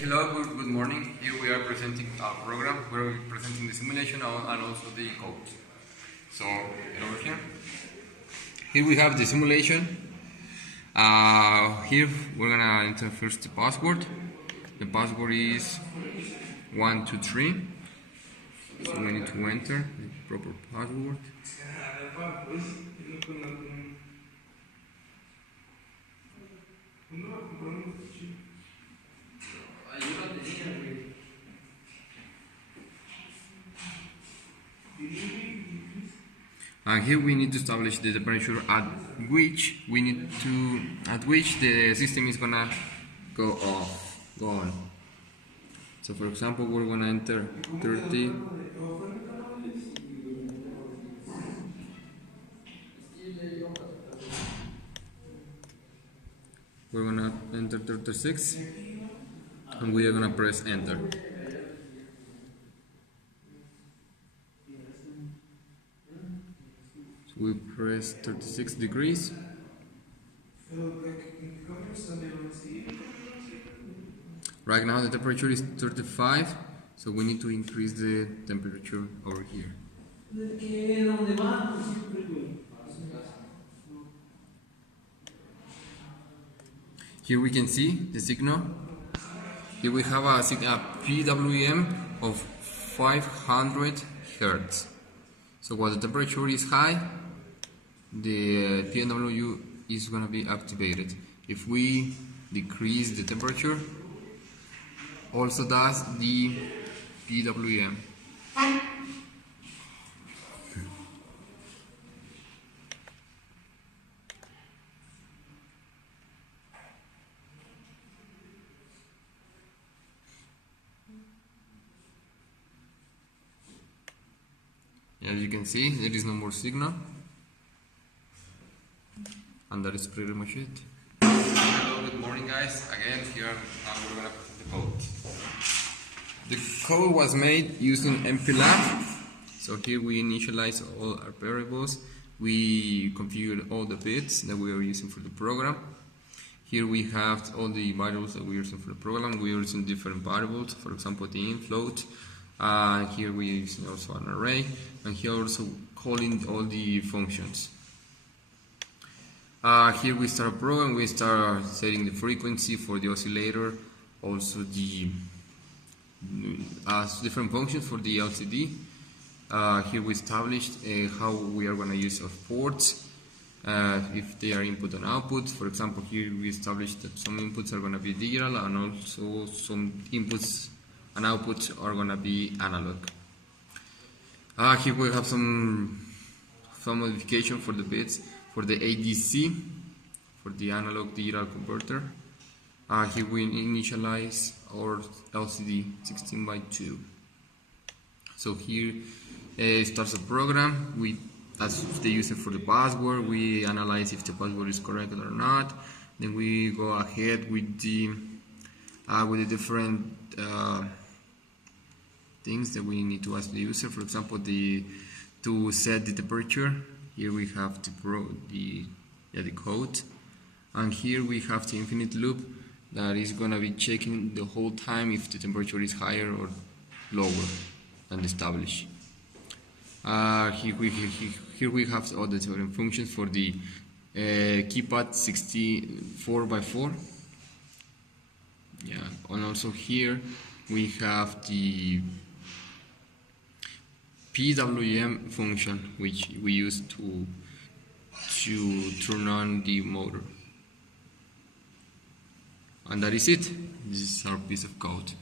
Hello, good morning. Here we are presenting our program. We're presenting the simulation and also the code. So, over here. Here we have the simulation. Here we're gonna enter first the password. The password is 123. So we need to enter the proper password. And here we need to establish the temperature at which the system is gonna go on. So for example, we're gonna enter 30. We're gonna enter 36, and we are gonna press enter. We press 36 degrees. Right now the temperature is 35, so we need to increase the temperature over here. Here we can see the signal. Here we have a PWM of 500 Hertz. So while the temperature is high, the PWM is going to be activated. If we decrease the temperature, also does the PWM. As you can see, there is no more signal, and that is pretty much it. Hello, good morning guys. Again, here we're gonna present the code. The code was made using MPLAB. So here we initialize all our variables. We configured all the bits that we are using for the program. Here we have all the variables that we are using for the program. We are using different variables, for example the int, float. Here we are using also an array, and here also calling all the functions. Here we start a program, we start setting the frequency for the oscillator, also the different functions for the LCD. Here we established how we are going to use our ports, if they are input and output. For example, here we established that some inputs are going to be digital and also some inputs and outputs are going to be analog. Here we have some modification for the bits for the ADC, for the analog digital converter. Here we initialize our LCD 16:2. So here starts a program. We ask the user for the password. We analyze if the password is correct or not. Then we go ahead with the different things that we need to ask the user. For example, to set the temperature. Here we have the code, and here we have the infinite loop that is gonna be checking the whole time if the temperature is higher or lower than established. Here we have all the different functions for the keypad 64x4. Yeah, and also here we have the PWM function, which we use to turn on the motor. And that is it. This is our piece of code.